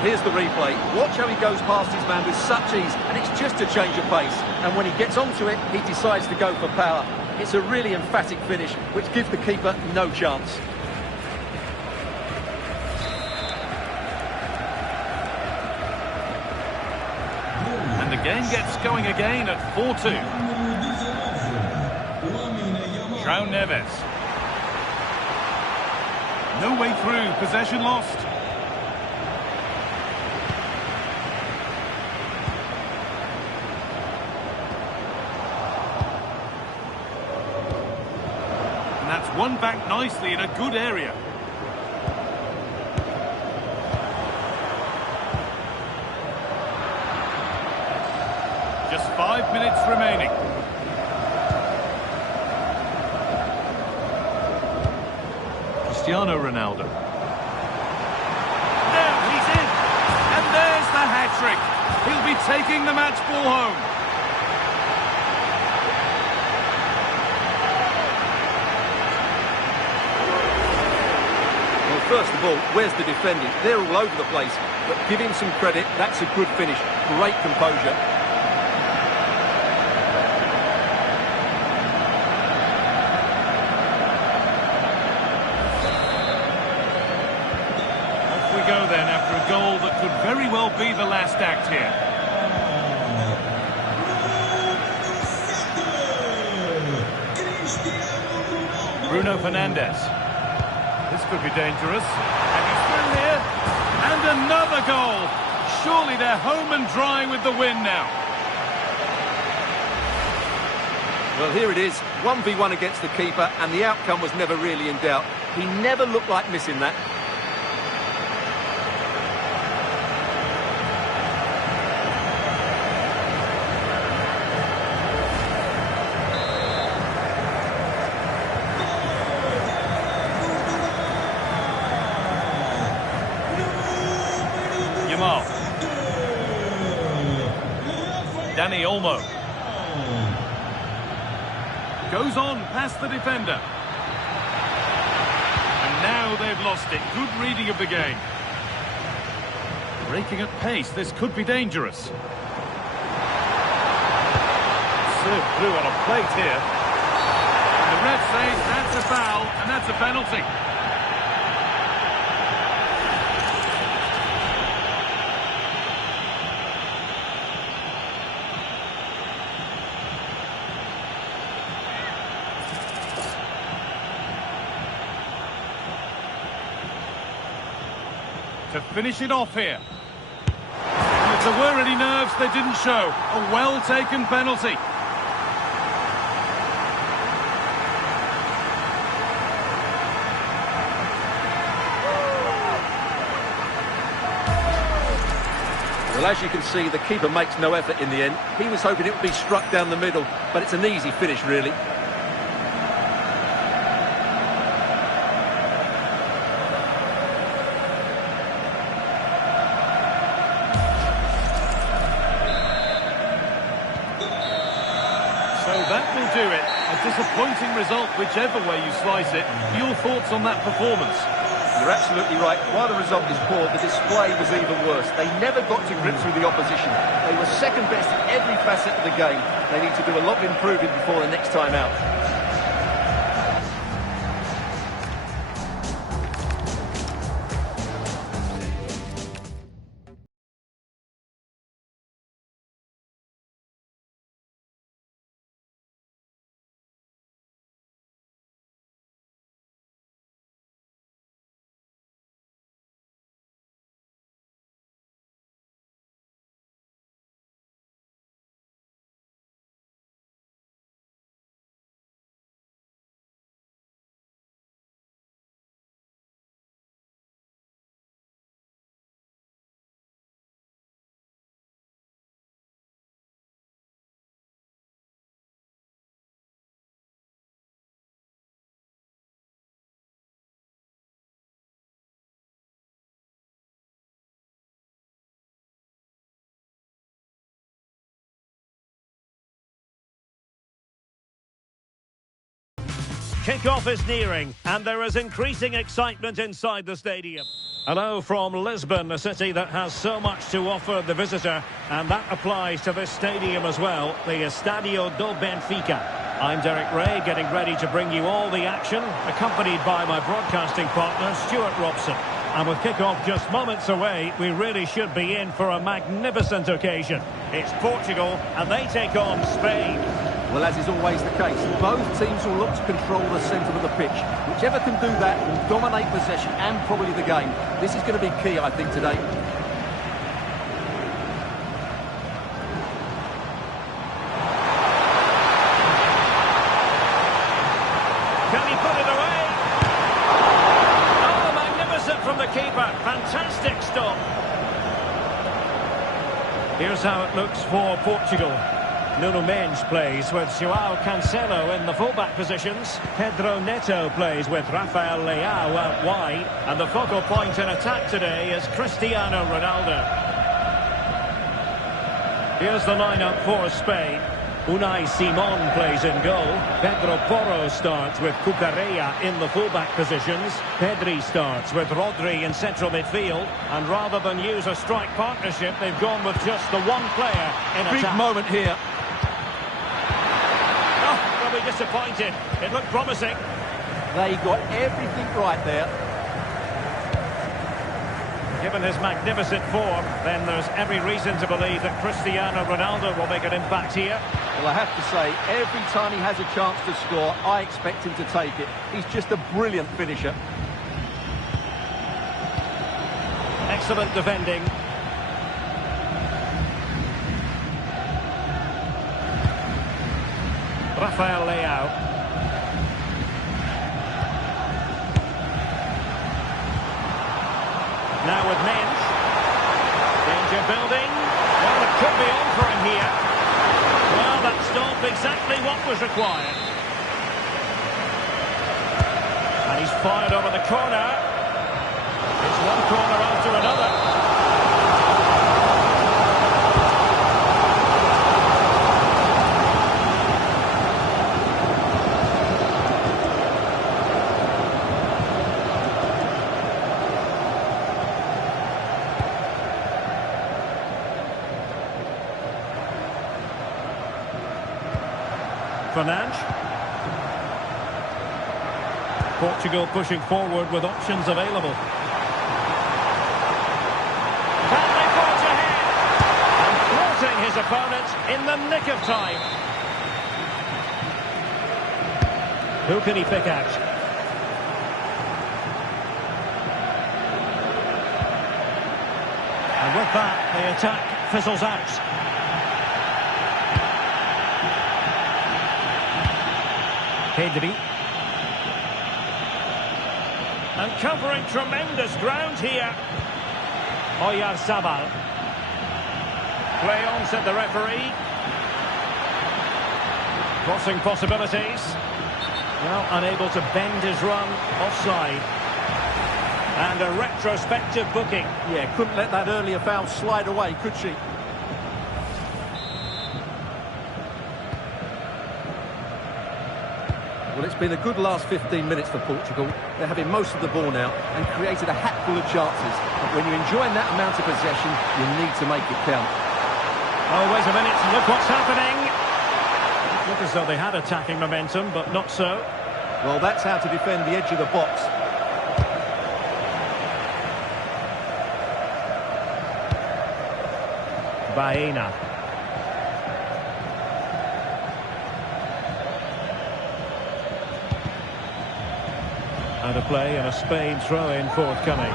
here's the replay. Watch how he goes past his man with such ease, and it's just a change of pace. And when he gets onto it, he decides to go for power. It's a really emphatic finish, which gives the keeper no chance. And the game gets going again at 4-2. João Neves. No way through, possession lost. And that's won back nicely in a good area. Just 5 minutes remaining. Cristiano Ronaldo. Now he's in. And there's the hat-trick. He'll be taking the match ball home. Well, first of all, where's the defending? They're all over the place. But give him some credit. That's a good finish. Great composure. Go then after a goal that could very well be the last act here. Bruno Fernandes. This could be dangerous. And he's through here. And another goal. Surely they're home and dry with the win now. Well, here it is. 1v1 against the keeper, and the outcome was never really in doubt. He never looked like missing that. Dani Olmo. Goes on past the defender. And now they've lost it. Good reading of the game. Breaking at pace, this could be dangerous. Served through on a plate here. And the ref says that's a foul, and that's a penalty. To finish it off here. And if there were any nerves, they didn't show. A well-taken penalty. Well, as you can see, the keeper makes no effort in the end. He was hoping it would be struck down the middle, but it's an easy finish, really. So that will do it. A disappointing result, whichever way you slice it. Your thoughts on that performance? You're absolutely right. While the result is poor, the display was even worse. They never got to grips with the opposition. They were second best in every facet of the game. They need to do a lot of improving before the next time out. Kick-off is nearing, and there is increasing excitement inside the stadium. Hello from Lisbon, a city that has so much to offer the visitor, and that applies to this stadium as well, the Estadio do Benfica. I'm Derek Ray, getting ready to bring you all the action, accompanied by my broadcasting partner, Stuart Robson. And with kick-off just moments away, we really should be in for a magnificent occasion. It's Portugal, and they take on Spain. Well, as is always the case, both teams will look to control the centre of the pitch. Whichever can do that will dominate possession and probably the game. This is going to be key, I think, today. Can he put it away? Oh, magnificent from the keeper. Fantastic stop. Here's how it looks for Portugal. Nuno Mendes plays with João Cancelo in the fullback positions. Pedro Neto plays with Rafael Leao out wide. And the focal point in attack today is Cristiano Ronaldo. Here's the lineup for Spain. Unai Simon plays in goal. Pedro Porro starts with Cucurella in the fullback positions. Pedri starts with Rodri in central midfield. And rather than use a strike partnership, they've gone with just the one player in attack. Big moment here. Be disappointed. It looked promising. They got everything right there. Given his magnificent form, then there's every reason to believe that Cristiano Ronaldo will make an impact here. Well, I have to say, every time he has a chance to score, I expect him to take it. He's just a brilliant finisher. Excellent defending. Rafael Leao. Now with Mendes. Danger building. Well, it could be on for him here. Well, that stopped exactly what was required. And he's fired over the corner. It's one corner after another. Fernandes. Portugal pushing forward with options available. Can they forge ahead? And thwarting his opponent in the nick of time. Who can he pick out? And with that, the attack fizzles out. Pedri. And covering tremendous ground here. Oyarzabal. Play on, said the referee. Crossing possibilities. Well, unable to bend his run. Offside. And a retrospective booking. Yeah, couldn't let that earlier foul slide away, could she? Well, it's been a good last 15 minutes for Portugal. They're having most of the ball now and created a hatful of chances. But when you're enjoying that amount of possession, you need to make it count. Oh, wait a minute. Look what's happening. Look as though they had attacking momentum, but not so. Well, that's how to defend the edge of the box. Baena. Out of play and a Spain throw-in forthcoming.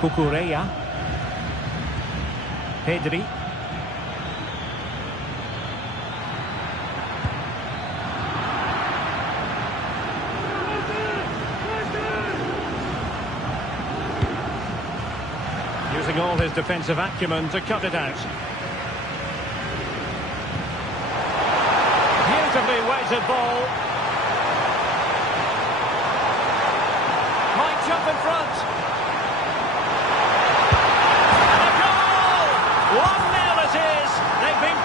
Cucurella. Pedri. Using all his defensive acumen to cut it out. Beautifully weighted ball. Might jump in front. And a goal! 1-0 it is. They've been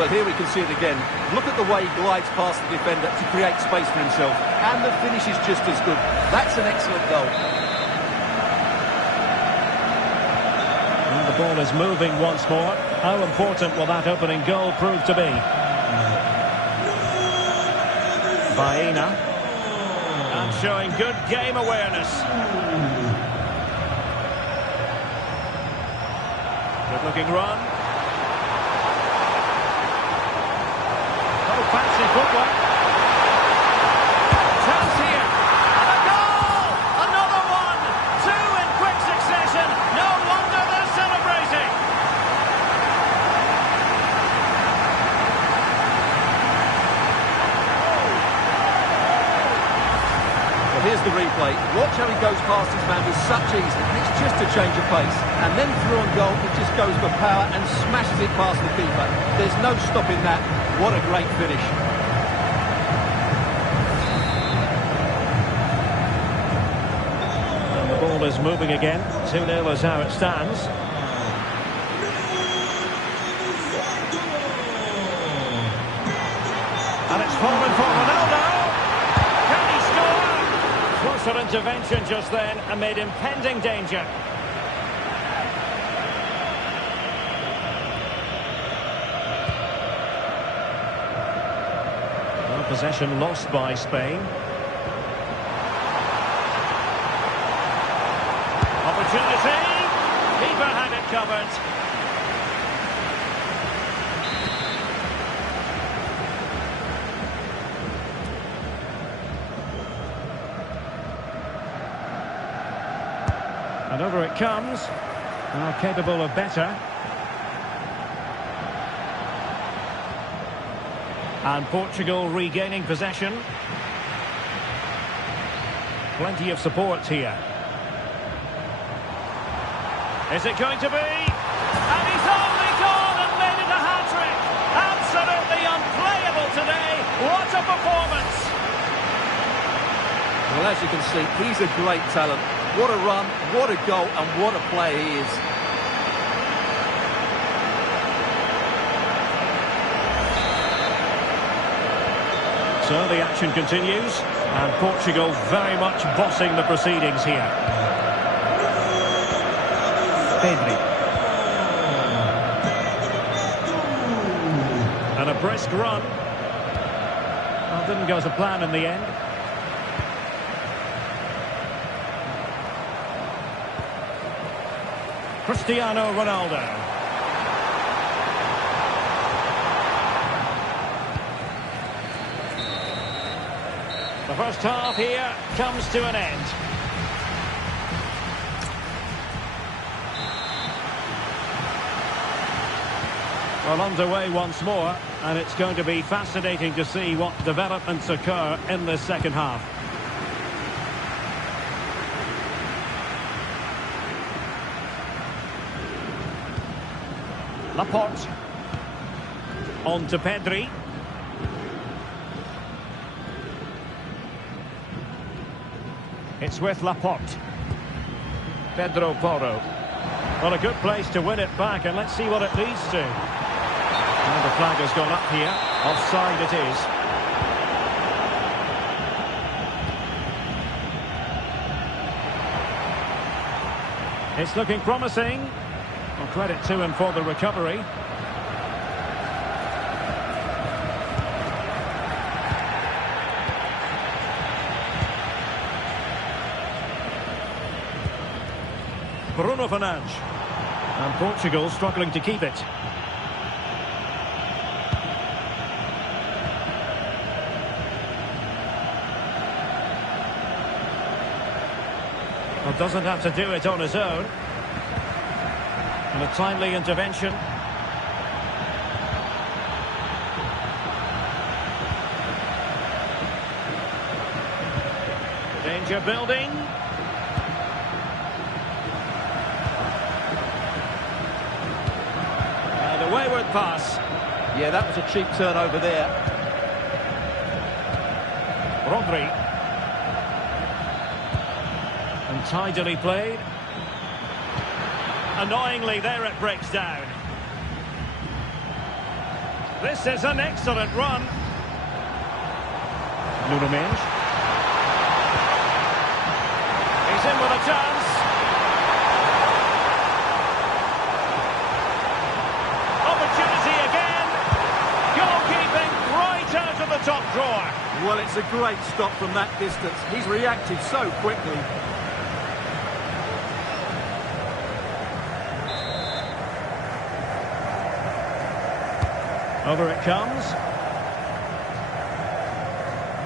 Well, here we can see it again. Look at the way he glides past the defender to create space for himself. And the finish is just as good. That's an excellent goal. And the ball is moving once more. How important will that opening goal prove to be? Baena. And showing good game awareness. Good looking run. Oh, fancy footwork. Chance here. And a goal! Another one! Two in quick succession. No wonder they're celebrating. Well, here's the replay. Watch how he goes past his man with such ease. And it's just a change of pace. And then through on goal, he just goes for power and smashes it past the keeper. There's no stopping that. What a great finish. And the ball is moving again. 2-0 is how it stands. And it's fallen for Ronaldo. Can he score? Closer intervention just then amid impending danger. Well, possession lost by Spain. Opportunity. Keeper had it covered. And over it comes. Now capable of better. And Portugal regaining possession. Plenty of support here. Is it going to be? And he's only gone and made it a hat-trick. Absolutely unplayable today. What a performance. Well, as you can see, he's a great talent. What a run, what a goal, and what a player he is. So the action continues, and Portugal very much bossing the proceedings here. Pedri. And a brisk run. Well, didn't go to plan in the end. Cristiano Ronaldo. The first half here comes to an end. Well, underway once more, and it's going to be fascinating to see what developments occur in this second half. Laporte. On to Pedri. It's with Laporte. Pedro Porro. Well, a good place to win it back, and let's see what it leads to. And the flag has gone up here. Offside it is. It's looking promising. Well, credit to him for the recovery. Bruno Fernandes. And Portugal struggling to keep it. Well, doesn't have to do it on his own. And a timely intervention. Danger building. And a wayward pass. Yeah, that was a cheap turnover there. Rodri. And tidily played. Annoyingly, there it breaks down. This is an excellent run. Nuno Mendes. He's in with a chance. Opportunity again. Goalkeeping right out of the top drawer. Well, it's a great stop from that distance. He's reacted so quickly. Over it comes.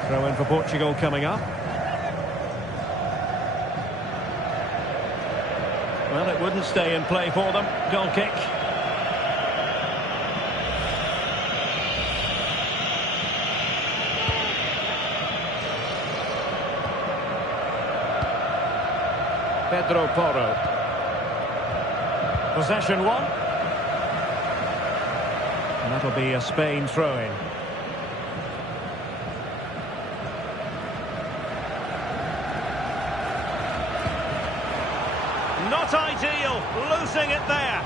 Throw in for Portugal coming up. Well, it wouldn't stay in play for them. Goal kick. Pedro Porro. Possession one. And that'll be a Spain throw-in. Not ideal, losing it there.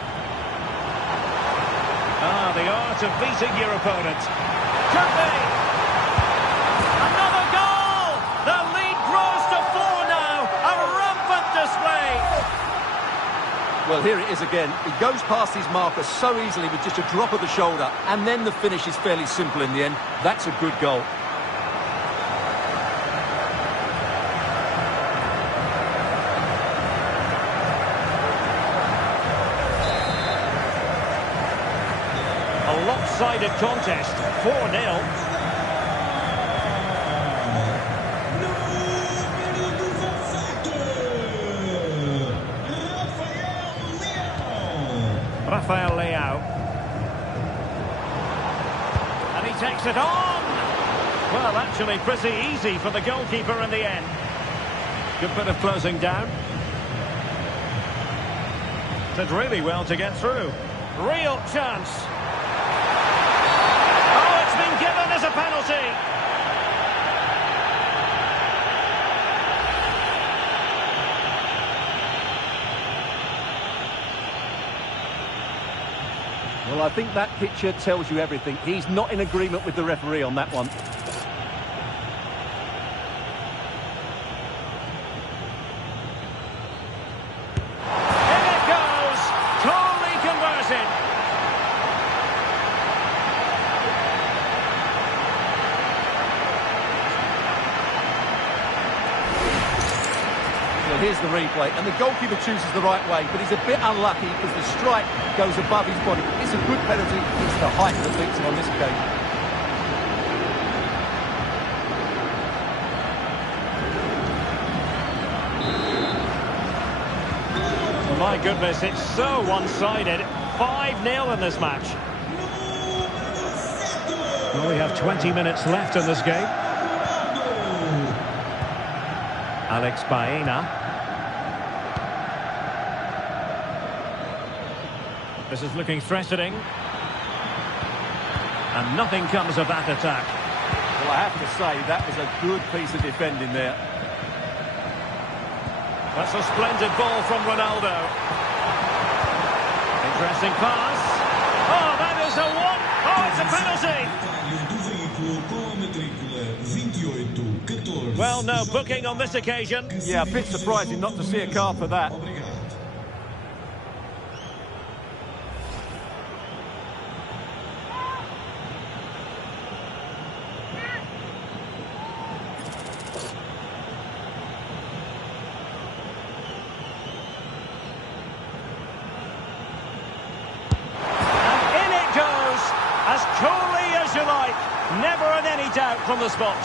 Ah, the art of beating your opponent. Could be. Another goal! The lead grows to 4 now. A rampant display. Well, here it is again. He goes past his marker so easily with just a drop of the shoulder, and then the finish is fairly simple in the end. That's a good goal. A lopsided contest, 4-0. Rafael Leao. And he takes it on. Well, actually pretty easy for the goalkeeper in the end. Good bit of closing down. Did really well to get through. Real chance. Oh, it's been given as a penalty. Well, I think that picture tells you everything. He's not in agreement with the referee on that one. In it goes! Totally converted! Well, here's the replay, and the goalkeeper chooses the right way, but he's a bit unlucky because the strike goes above his body. It's a good penalty. It's the height that beats him on this occasion. My goodness, it's so one-sided. 5-0 in this match. Well, we have 20 minutes left in this game. Alex Baena. This is looking threatening. And nothing comes of that attack. Well, I have to say, that was a good piece of defending there. That's a splendid ball from Ronaldo. Interesting pass. Oh, that is a one. Oh, it's a penalty. Well, no booking on this occasion. Yeah, a bit surprising not to see a card for that. As coolly as you like. Never in any doubt from the spot.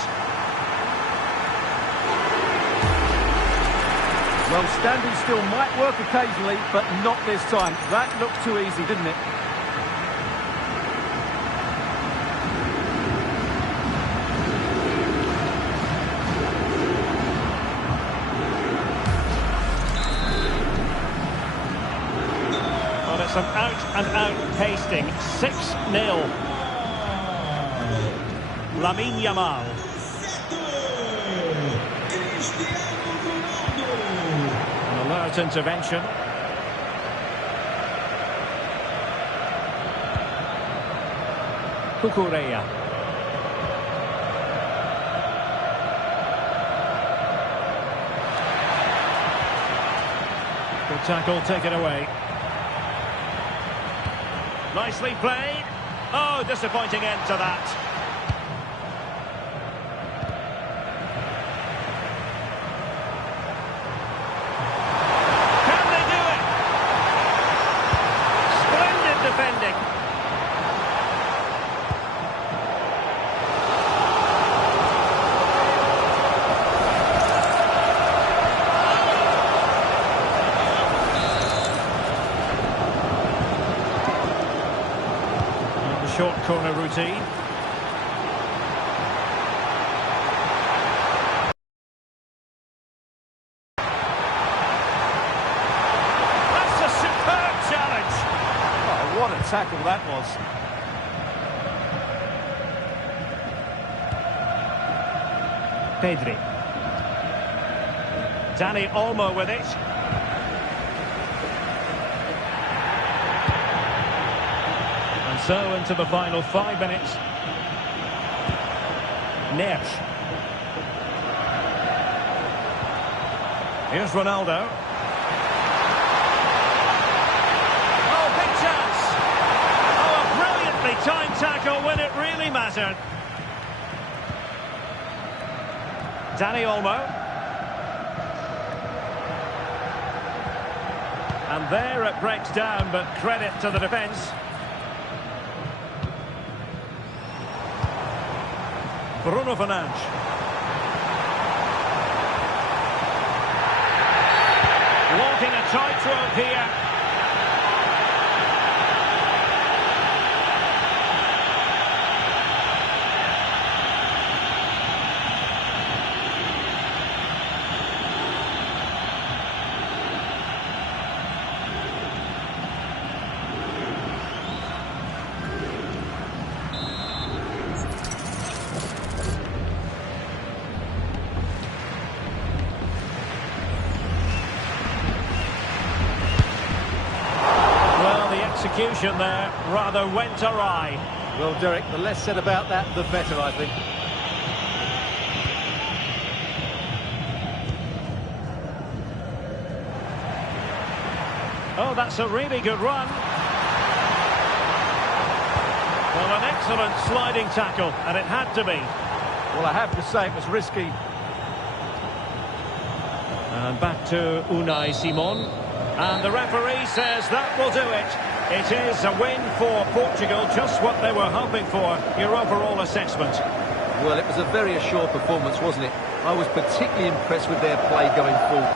Well, standing still might work occasionally, but not this time. That looked too easy, didn't it? Well, it's an out-and-out pasting. 6-0. Lamine Yamal. An alert intervention. Cucurella. Good tackle taken away. Nicely played. Oh, disappointing end to that. Can they do it? Splendid defending. Short corner routine. That's a superb challenge. Oh, what a tackle that was. Pedri. Dani Olmo with it. So into the final 5 minutes. Neres. Here's Ronaldo. Oh, big chance. Oh, a brilliantly timed tackle when it really mattered. Dani Olmo. And there it breaks down, but credit to the defence. Bruno Fernandes. Walking a tightrope here. Execution there rather went awry. Well, Derek, the less said about that, the better, I think. Oh, that's a really good run. Well, an excellent sliding tackle, and it had to be. Well, I have to say it was risky. And back to Unai Simon. And the referee says that will do it. It is a win for Portugal, just what they were hoping for. Your overall assessment? Well, it was a very assured performance, wasn't it? I was particularly impressed with their play going forward.